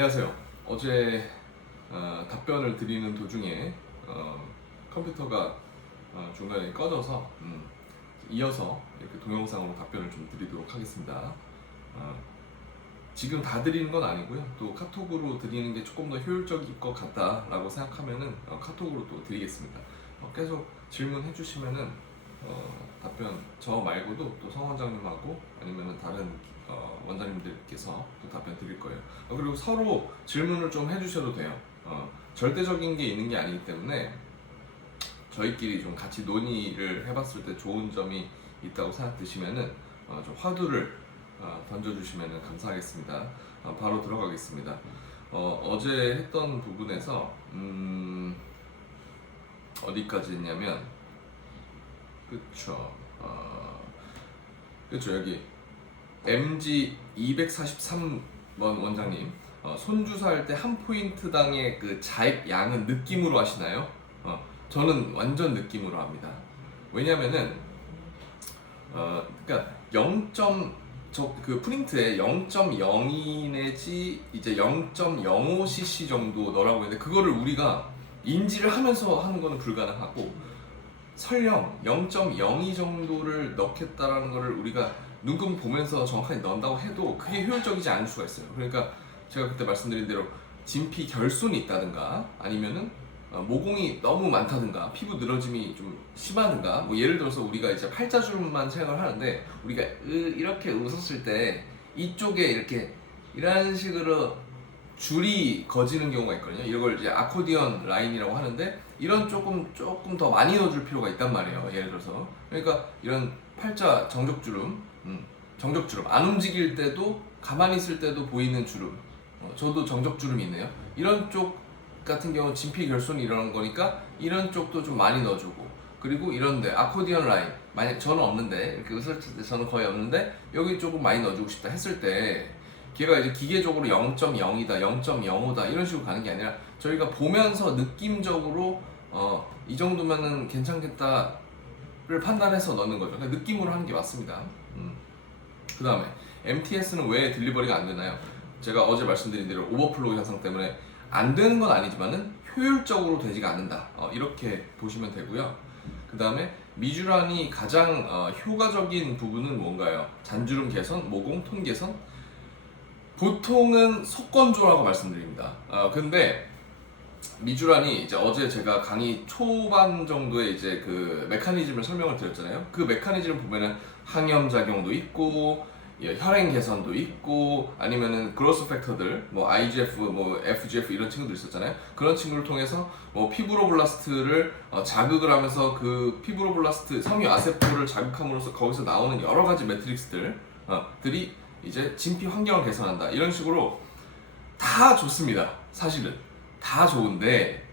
안녕하세요. 어제 답변을 드리는 도중에 컴퓨터가 중간에 꺼져서 이어서 이렇게 동영상으로 답변을 좀 드리도록 하겠습니다. 어, 지금 다 드리는 건 아니고요. 또 카톡으로 드리는 게 조금 더 효율적일 것 같다라고 생각하면은 카톡으로 또 드리겠습니다. 계속 질문해 주시면은 답변 저 말고도 또 성 원장님하고 아니면은 다른 원장님들께서 또 답변 드릴 거예요. 그리고 서로 질문을 좀 해주셔도 돼요. 절대적인 게 있는 게 아니기 때문에 저희끼리 좀 같이 논의를 해봤을 때 좋은 점이 있다고 생각되시면은 좀 화두를 던져주시면 감사하겠습니다. 바로 들어가겠습니다. 어제 했던 부분에서 어디까지 했냐면 그쵸 그쵸 여기 MG 243번 원장님 손주사 할 때 한 포인트당의 그 자입 양은 느낌으로 하시나요? 저는 완전 느낌으로 합니다. 왜냐면은 그러니까 0. 그 프린트에 0.02 내지 이제 0.05cc 정도 넣으라고 했는데 그거를 우리가 인지를 하면서 하는 거는 불가능하고 설령 0.02 정도를 넣겠다라는 거를 우리가 눈금 보면서 정확하게 넣는다고 해도 그게 효율적이지 않을 수가 있어요. 그러니까 제가 그때 말씀드린 대로 진피 결손이 있다든가 아니면은 모공이 너무 많다든가 피부 늘어짐이 좀 심하든가 뭐 예를 들어서 우리가 이제 팔자주름만 생각을 하는데 우리가 이렇게 웃었을 때 이쪽에 이렇게 이런 식으로 줄이 거지는 경우가 있거든요. 이걸 이제 아코디언 라인이라고 하는데 이런 조금 더 많이 넣어줄 필요가 있단 말이에요. 예를 들어서 그러니까 이런 팔자 정적주름, 정적주름 안 움직일 때도 가만히 있을 때도 보이는 주름. 저도 정적주름이 있네요. 이런 쪽 같은 경우 진피 결손이 이런 거니까 이런 쪽도 좀 많이 넣어주고 그리고 이런데 아코디언 라인 만약 저는 없는데 이렇게 웃을 때 저는 거의 없는데 여기 조금 많이 넣어주고 싶다 했을 때 걔가 이제 기계적으로 0.0이다 0.05다 이런 식으로 가는 게 아니라 저희가 보면서 느낌적으로 이 정도면은 괜찮겠다를 판단해서 넣는 거죠. 그러니까 느낌으로 하는 게 맞습니다. 그 다음에 MTS는 왜 딜리버리가 안 되나요? 제가 어제 말씀드린 대로 오버플로우 현상 때문에 안 되는 건 아니지만은 효율적으로 되지가 않는다. 이렇게 보시면 되고요. 그 다음에 미주란이 가장 효과적인 부분은 뭔가요? 잔주름 개선, 모공, 톤 개선? 보통은 속건조라고 말씀드립니다. 근데 미주란이 이제 어제 제가 강의 초반 정도에 이제 그 메커니즘을 설명을 드렸잖아요. 그 메커니즘을 보면은 항염 작용도 있고 혈행 개선도 있고 아니면은 그로스 팩터들 뭐 IGF 뭐 FGF 이런 친구들 있었잖아요. 그런 친구를 통해서 뭐 피브로블라스트를 자극을 하면서 그 피브로블라스트 섬유 아세포를 자극함으로써 거기서 나오는 여러 가지 매트릭스들이 이제 진피 환경을 개선한다 이런 식으로 다 좋습니다. 사실은 다 좋은데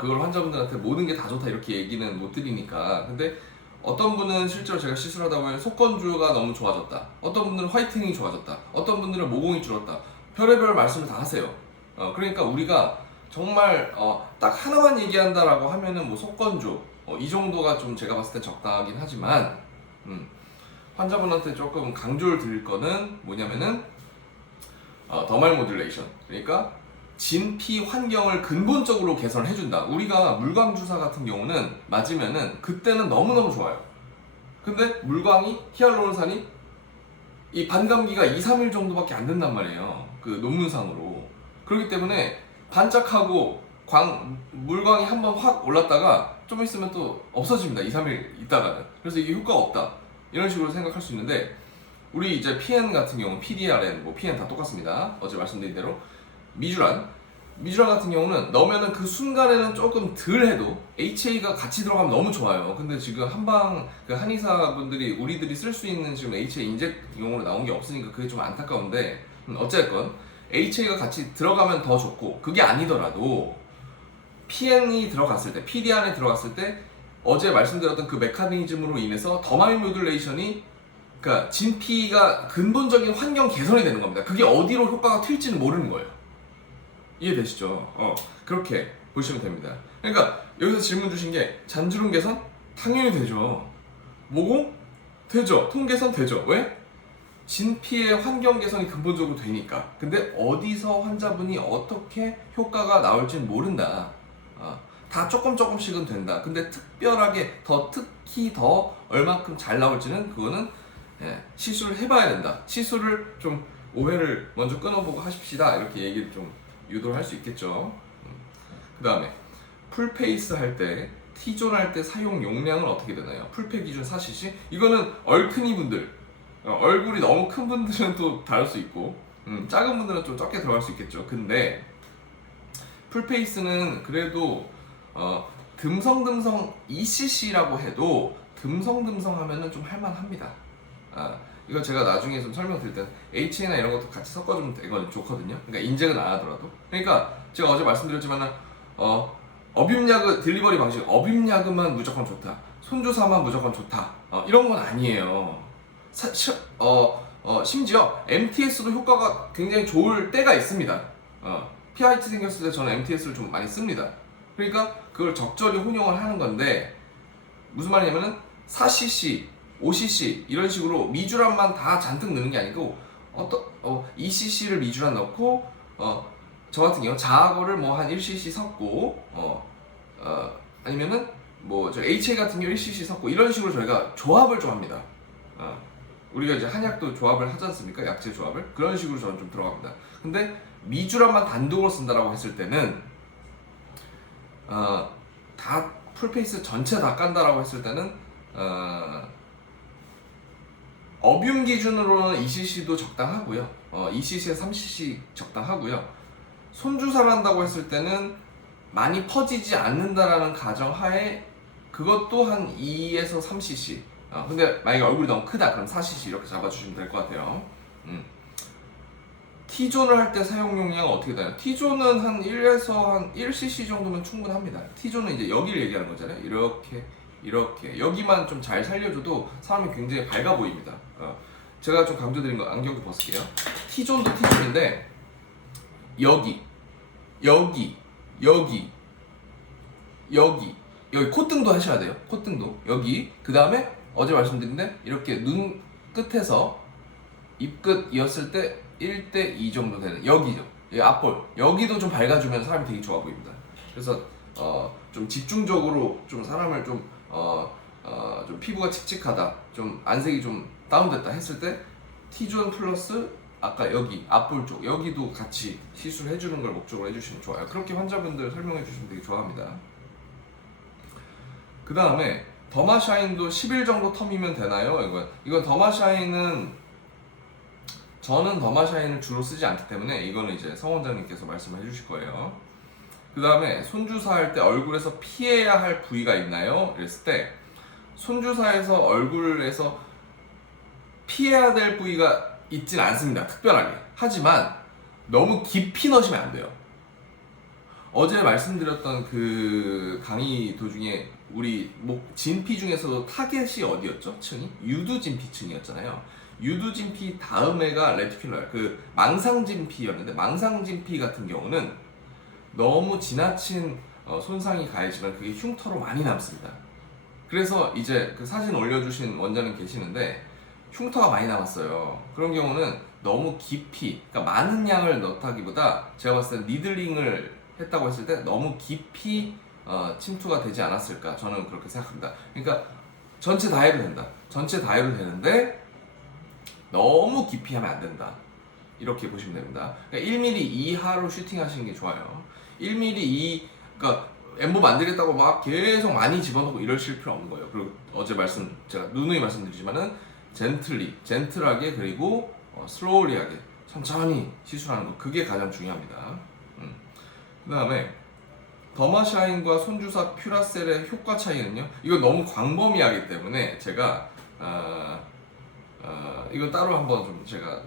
그걸 환자분들한테 모든 게 다 좋다 이렇게 얘기는 못 드리니까. 근데 어떤 분은 실제로 제가 시술을 하다 보면 속건조가 너무 좋아졌다, 어떤 분들은 화이트닝이 좋아졌다, 어떤 분들은 모공이 줄었다, 별의별 말씀을 다 하세요. 그러니까 우리가 정말 딱 하나만 얘기한다라고 하면은 뭐 속건조 이 정도가 좀 제가 봤을 때 적당하긴 하지만 환자분한테 조금 강조를 드릴 거는 뭐냐면은 더말 모듈레이션, 그러니까 진피 환경을 근본적으로 개선을 해준다. 우리가 물광 주사 같은 경우는 맞으면은 그때는 너무너무 좋아요. 근데 물광이 히알루론산이 이 반감기가 2, 3일 정도밖에 안 된단 말이에요. 그 논문상으로. 그렇기 때문에 반짝하고 물광이 한번 확 올랐다가 좀 있으면 또 없어집니다. 2, 3일 있다가는. 그래서 이게 효과가 없다 이런 식으로 생각할 수 있는데 우리 이제 PN 같은 경우 PDRN, 뭐 PN 다 똑같습니다. 어제 말씀드린 대로 미주란 같은 경우는 넣으면은 그 순간에는 조금 덜 해도 HA가 같이 들어가면 너무 좋아요. 근데 지금 한방 그 한의사분들이 우리들이 쓸 수 있는 지금 HA 인젝용으로 나온 게 없으니까 그게 좀 안타까운데 어쨌건 HA가 같이 들어가면 더 좋고 그게 아니더라도 PN이 들어갔을 때, PDRN에 들어갔을 때 어제 말씀드렸던 그 메커니즘으로 인해서 더마일 모듈레이션이 그러니까 진피가 근본적인 환경 개선이 되는 겁니다. 그게 어디로 효과가 튈지는 모르는 거예요. 이해되시죠? 그렇게 보시면 됩니다. 그러니까 여기서 질문 주신 게 잔주름 개선? 당연히 되죠. 모공? 되죠. 톤 개선 되죠. 왜? 진피의 환경 개선이 근본적으로 되니까. 근데 어디서 환자분이 어떻게 효과가 나올지는 모른다. 다 조금씩은 된다. 근데 특별하게 특히 더 얼만큼 잘 나올지는 그거는 시술을 해봐야 된다. 시술을 좀 5회를 먼저 끊어보고 하십시다. 이렇게 얘기를 좀 유도를 할 수 있겠죠. 그 다음에 풀페이스 할 때, T존 할 때 사용 용량은 어떻게 되나요? 풀페 기준 4cc? 이거는 얼큰이 분들, 얼굴이 너무 큰 분들은 또 다를 수 있고, 작은 분들은 좀 적게 들어갈 수 있겠죠. 근데 풀페이스는 그래도 듬성듬성 2cc라고 해도 듬성듬성 하면은 좀 할만합니다. 이거 제가 나중에 좀 설명드릴 때 HA나 이런 것도 같이 섞어주면 되거든요. 좋거든요. 그러니까 인젝은 안 하더라도. 그러니까 제가 어제 말씀드렸지만은 업임야그 딜리버리 방식, 업임야그만 무조건 좋다, 손주사만 무조건 좋다, 이런 건 아니에요. 심지어 MTS도 효과가 굉장히 좋을 때가 있습니다. PIT 생겼을 때 저는 MTS를 좀 많이 씁니다. 그러니까 그걸 적절히 혼용을 하는 건데, 무슨 말이냐면은 4cc, 5cc 이런 식으로 미주란만 다 잔뜩 넣는 게 아니고 2cc를 미주란 넣고 저 같은 경우 자아거를 뭐 한 1cc 섞고 아니면은 뭐 저 HA 같은 경우 1cc 섞고 이런 식으로 저희가 조합을 좀 합니다. 우리가 이제 한약도 조합을 하지 않습니까? 약재 조합을 그런 식으로 저는 좀 들어갑니다. 근데 미주란만 단독으로 쓴다라고 했을 때는 다 풀페이스 전체 다 깐다라고 했을 때는 업륨 기준으로는 2cc도 적당하고요. 2cc에 3cc 적당하고요. 손주사를 한다고 했을 때는 많이 퍼지지 않는다라는 가정하에 그것도 한 2에서 3cc. 근데 만약에 얼굴이 너무 크다 그럼 4cc 이렇게 잡아주시면 될 것 같아요. T존을 할 때 사용 용량은 어떻게 되나요? T존은 한 1에서 한 1cc 정도면 충분합니다. T존은 이제 여기를 얘기하는 거잖아요. 이렇게 여기만 좀 잘 살려줘도 사람이 굉장히 밝아 보입니다. 제가 좀 강조드린 거 안경도 벗을게요. T존도 T존인데 여기 콧등도 하셔야 돼요. 콧등도 여기. 그 다음에 어제 말씀드린데 이렇게 눈 끝에서 입끝 이었을 때 1대2 정도 되는 여기죠. 이 앞볼 여기도 좀 밝아주면 사람이 되게 좋아 보입니다. 그래서 좀 집중적으로 좀 사람을 좀 피부가 칙칙하다, 좀 안색이 좀 다운됐다 했을 때 T존 플러스 아까 여기 앞볼 쪽 여기도 같이 시술해 주는 걸 목적으로 해주시면 좋아요. 그렇게 환자분들 설명해 주시면 되게 좋아합니다. 그 다음에 더마샤인도 10일 정도 텀이면 되나요? 이건 더마샤인은 저는 더마샤인을 주로 쓰지 않기 때문에 이거는 이제 성 원장님께서 말씀을 해주실 거예요. 그 다음에 손주사할 때 얼굴에서 피해야 할 부위가 있나요? 이랬을 때 손주사에서 얼굴에서 피해야 될 부위가 있진 않습니다. 특별하게. 하지만 너무 깊이 넣으시면 안 돼요. 어제 말씀드렸던 그 강의 도중에 우리 진피 중에서도 타겟이 어디였죠? 층이? 유두진피층이었잖아요. 유두진피 다음에가 레티큘러예요. 그 망상진피였는데 망상진피 같은 경우는 너무 지나친 손상이 가해지면 그게 흉터로 많이 남습니다. 그래서 이제 그 사진 올려주신 원장님 계시는데 흉터가 많이 남았어요. 그런 경우는 너무 깊이, 그러니까 많은 양을 넣다기보다 제가 봤을 때 니들링을 했다고 했을 때 너무 깊이 침투가 되지 않았을까, 저는 그렇게 생각합니다. 그러니까 전체 다 해도 된다. 전체 다 해도 되는데 너무 깊이 하면 안 된다. 이렇게 보시면 됩니다. 그러니까 1mm 이하로 슈팅하시는 게 좋아요. 1mm 그러니까 엠보 만들겠다고 막 계속 많이 집어넣고 이러실 필요 없는 거예요. 그리고 어제 제가 누누이 말씀드리지만은 젠틀하게 그리고 슬로우리하게 천천히 시술하는 거, 그게 가장 중요합니다. 그 다음에 더마샤인과 손주사 퓨라셀의 효과 차이는요, 이거 너무 광범위하기 때문에 제가 이거 따로 한번 좀 제가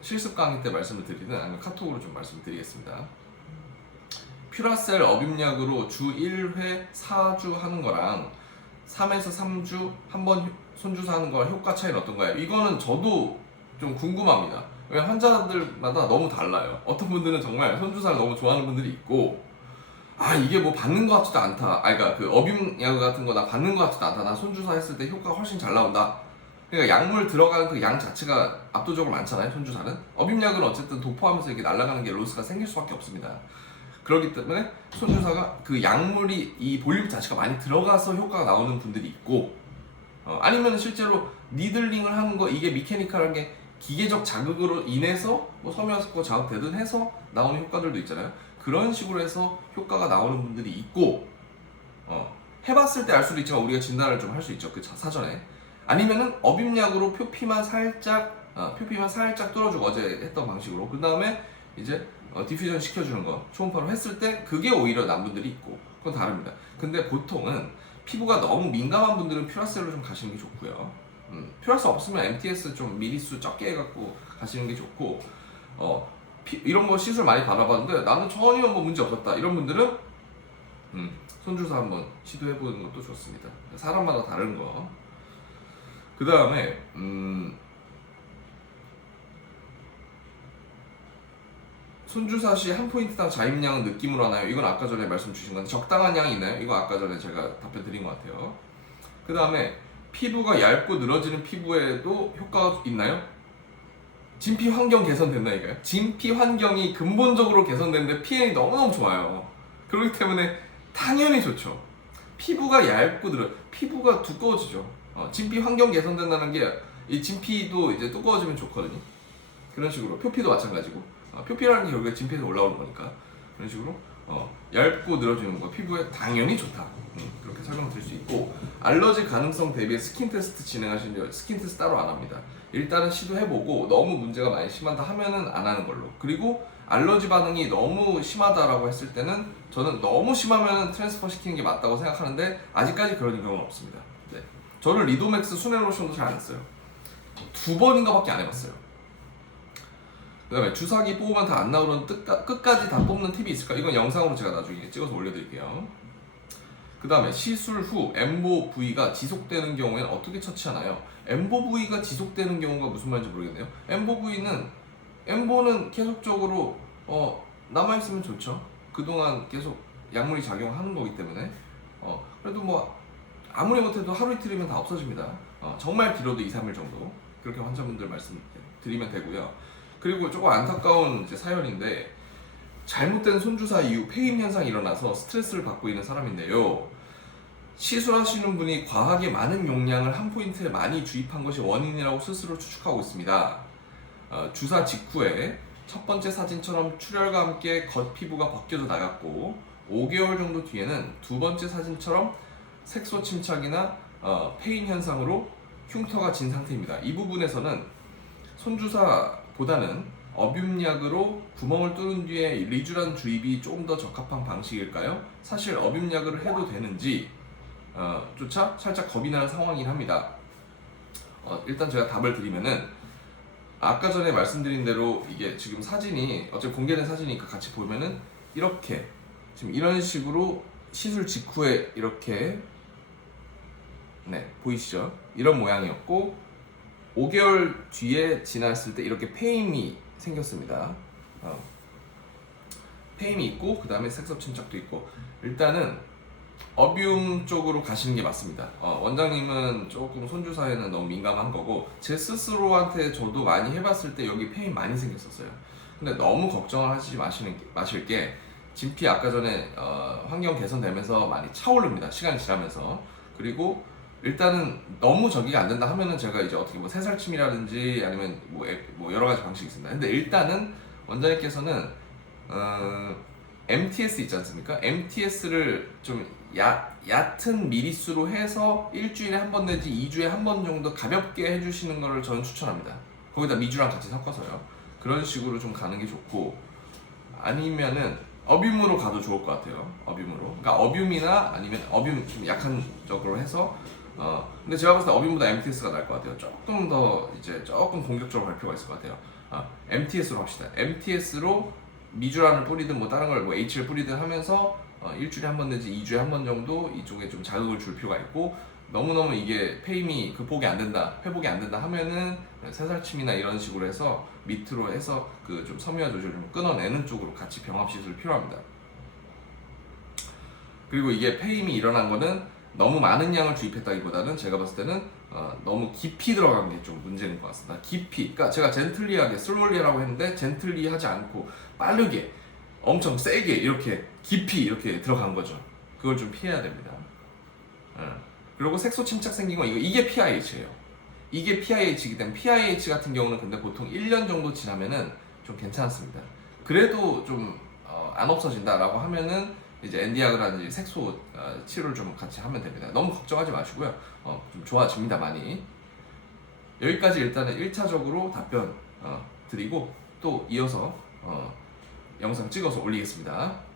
실습 강의 때 말씀을 드리든 아니면 카톡으로 좀 말씀드리겠습니다. 퓨라셀 업임약으로 주 1회 4주 하는 거랑 3에서 3주 한 번 손주사 하는 거랑 효과 차이는 어떤가요? 이거는 저도 좀 궁금합니다. 왜냐면 환자들마다 너무 달라요. 어떤 분들은 정말 손주사를 너무 좋아하는 분들이 있고, 이게 뭐 받는 것 같지도 않다, 그러니까 그 업임약 같은 거 나 받는 것 같지도 않다, 나 손주사 했을 때 효과가 훨씬 잘 나온다, 그러니까 약물 들어가는 그 양 자체가 압도적으로 많잖아요. 손주사는. 업임약은 어쨌든 도포하면서 이렇게 날아가는 게 로스가 생길 수밖에 없습니다. 그렇기 때문에 손주사가 그 약물이 이 볼륨 자체가 많이 들어가서 효과가 나오는 분들이 있고, 아니면 실제로 니들링을 하는 거, 이게 미케니컬한 게 기계적 자극으로 인해서 뭐 섬유화석과 자극되든 해서 나오는 효과들도 있잖아요. 그런 식으로 해서 효과가 나오는 분들이 있고, 해봤을 때 알 수도 있지만 우리가 진단을 좀 할 수 있죠. 그 사전에. 아니면은 업임약으로 표피만 살짝 뚫어주고, 어제 했던 방식으로. 그 다음에 이제 디퓨전 시켜주는 거 초음파로 했을 때 그게 오히려 난 분들이 있고, 그건 다릅니다. 근데 보통은 피부가 너무 민감한 분들은 퓨라셀로 좀 가시는 게 좋고요. 퓨라셀 없으면 MTS 좀 미리수 적게 해갖고 가시는 게 좋고, 이런 거 시술 많이 받아봤는데 나는 전혀 뭐 문제 없었다 이런 분들은 손주사 한번 시도해보는 것도 좋습니다. 사람마다 다른 거. 그 다음에 손주사 시 한 포인트당 자임량은 느낌으로 하나요? 이건 아까 전에 말씀 주신 건데 적당한 양이 있나요? 이거 아까 전에 제가 답변 드린 것 같아요. 그 다음에 피부가 얇고 늘어지는 피부에도 효과가 있나요? 진피 환경 개선된다니까요. 진피 환경이 근본적으로 개선되는데 PN이 너무너무 좋아요. 그렇기 때문에 당연히 좋죠. 피부가 얇고 피부가 두꺼워지죠. 진피 환경 개선된다는 게 이 진피도 이제 두꺼워지면 좋거든요. 그런 식으로 표피도 마찬가지고, 표피라는 게 결국에 진피에서 올라오는 거니까 그런 식으로 얇고 늘어지는 거 피부에 당연히 좋다. 그렇게 설명드릴 수 있고, 알러지 가능성 대비해 스킨 테스트 진행하시는데 스킨 테스트 따로 안 합니다. 일단은 시도해보고 너무 문제가 많이 심하다 하면은 안 하는 걸로. 그리고 알러지 반응이 너무 심하다라고 했을 때는 저는 너무 심하면 트랜스퍼 시키는 게 맞다고 생각하는데 아직까지 그런 경우는 없습니다. 네. 저는 리도맥스 순회 로션도 잘 안 써요. 2번인가 밖에 안 해봤어요. 그 다음에 주사기 뽑으면 다 안 나오는 끝까지 다 뽑는 팁이 있을까? 이건 영상으로 제가 나중에 찍어서 올려드릴게요. 그 다음에 시술 후 엠보 부위가 지속되는 경우에는 어떻게 처치하나요? 엠보 부위가 지속되는 경우가 무슨 말인지 모르겠네요. 엠보는 계속적으로 남아있으면 좋죠. 그동안 계속 약물이 작용하는 거기 때문에 그래도 뭐 아무리 못해도 하루 이틀이면 다 없어집니다. 정말 길어도 2-3일 정도. 그렇게 환자분들 말씀드리면 되고요. 그리고 조금 안타까운 이제 사연인데, 잘못된 손주사 이후 폐임 현상이 일어나서 스트레스를 받고 있는 사람인데요. 시술하시는 분이 과하게 많은 용량을 한 포인트에 많이 주입한 것이 원인이라고 스스로 추측하고 있습니다. 주사 직후에 첫 번째 사진처럼 출혈과 함께 겉피부가 벗겨져 나갔고, 5개월 정도 뒤에는 두 번째 사진처럼 색소 침착이나 폐임 현상으로 흉터가 진 상태입니다. 이 부분에서는 손주사보다는 업임약으로 구멍을 뚫은 뒤에 리쥬란 주입이 조금 더 적합한 방식일까요? 사실 업임약을 해도 되는지 조차 살짝 겁이 나는 상황이긴 합니다. 일단 제가 답을 드리면은, 아까 전에 말씀드린 대로 이게 지금 사진이 어차피 공개된 사진이니까 같이 보면은 이렇게 지금 이런 식으로 시술 직후에 이렇게 보이시죠? 이런 모양이었고, 5개월 뒤에 지났을 때 이렇게 폐임이 생겼습니다. 폐임이 있고, 그 다음에 색소 침착도 있고. 일단은 업임 쪽으로 가시는 게 맞습니다. 원장님은 조금 손주사에는 너무 민감한 거고, 제 스스로한테 저도 많이 해봤을 때 여기 폐임 많이 생겼었어요. 근데 너무 걱정을 하시지 마실 게, 진피 아까 전에 환경 개선되면서 많이 차오릅니다. 시간이 지나면서. 그리고 일단은 너무 저기가 안 된다 하면은 제가 이제 어떻게 뭐 새살침이라든지 아니면 뭐 여러 가지 방식이 있습니다. 근데 일단은 원장님께서는 MTS 있지 않습니까? MTS를 좀 얕은 미리수로 해서 일주일에 한 번 내지 2주에 한 번 정도 가볍게 해주시는 거를 저는 추천합니다. 거기다 미주랑 같이 섞어서요. 그런 식으로 좀 가는 게 좋고, 아니면은 업임으로 가도 좋을 것 같아요. 업임으로. 그러니까 업임이나 아니면 업임 좀 약한 쪽으로 해서 근데 제가 봤을 때 업임보다 MTS가 나을 것 같아요. 조금 더 이제 조금 공격적으로 갈 필요가 있을 것 같아요. MTS로 합시다. MTS로 미주란을 뿌리든 뭐 다른 걸 뭐 H를 뿌리든 하면서 일주일에 한 번 내지 2주에 한 번 정도 이쪽에 좀 자극을 줄 필요가 있고, 너무너무 이게 폐임이 극복이 안 된다, 회복이 안 된다 하면은 새살침이나 이런 식으로 해서 밑으로 해서 그 좀 섬유화 조절을 좀 끊어내는 쪽으로 같이 병합 시술이 필요합니다. 그리고 이게 폐임이 일어난 거는 너무 많은 양을 주입했다기보다는 제가 봤을 때는 너무 깊이 들어간 게 좀 문제인 것 같습니다. 깊이, 그러니까 제가 젠틀리하게 슬로리라고 했는데 젠틀리하지 않고 빠르게 엄청 세게 이렇게 깊이 이렇게 들어간 거죠. 그걸 좀 피해야 됩니다. 그리고 색소 침착 생긴 거 이게 PIH예요. 이게 PIH이기 때문에 PIH 같은 경우는 근데 보통 1년 정도 지나면은 좀 괜찮습니다. 그래도 좀 안 없어진다라고 하면은 이제 엔디아그라든지 색소 치료를 좀 같이 하면 됩니다. 너무 걱정하지 마시고요. 좀 좋아집니다, 많이. 여기까지 일단은 1차적으로 답변 드리고 또 이어서 영상 찍어서 올리겠습니다.